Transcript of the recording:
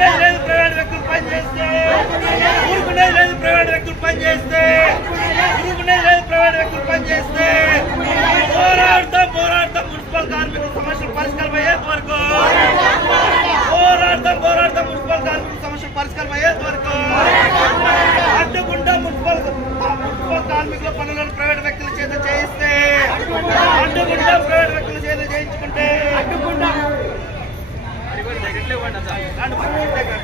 ఊరుకునేది లేదు ప్రైవేట్ వ్యక్తులు పనిచేస్తే. ఊరుకునేది లేదు ప్రైవేట్ వ్యక్తులు పనిచేస్తే. ఊరుకునేది లేదు ప్రైవేట్ వ్యక్తులు పనిచేస్తే. పోరాడతాం పోరాడతాం. మున్సిపల్ కార్మికుల సమస్యలు పరిష్కారం అయ్యేంత వరకు. పోరాడతాం పోరాడతాం. మున్సిపల్ కార్మికుల సమస్యలు పరిష్కారం అయ్యేంత వరకు. あのごめんね。